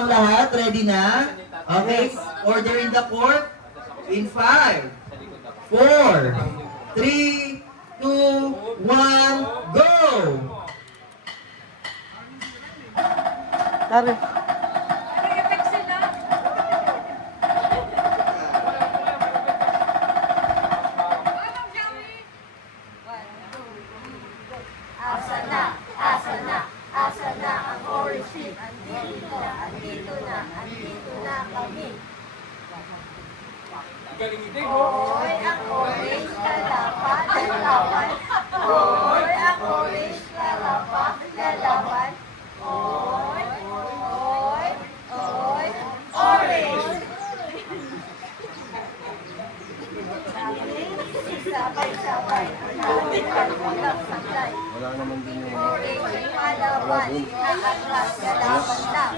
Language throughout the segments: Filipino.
ang lahat? Ready na? Okay, order in the court. In 5, 4, 3, 2, 1, go! Tara. Asa na ang orange sheep? Andito na kami. Hoy, ang orange lalaban, lalaban. Hoy, ang orange lalaban, lalaban. Hoy, orange. Sabay-sabay, namin ang walang sablay. Orange ay malaban, nakatras, lalaban lang.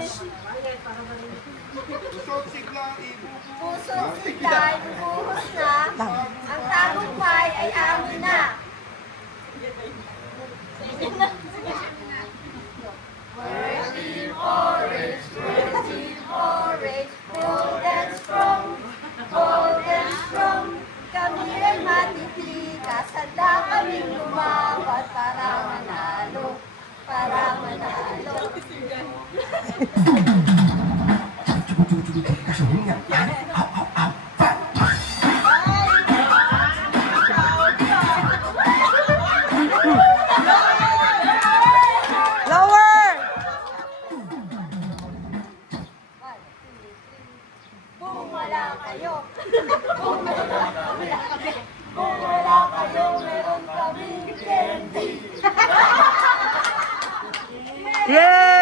Pusong siglay, buhos na, ang tagumpay ay amin na. We're orange, bold and strong, kami ay matitikas, handa kaming lumawat para manalo. Lower! Kung wala kayo, meron kaming candy. Yay!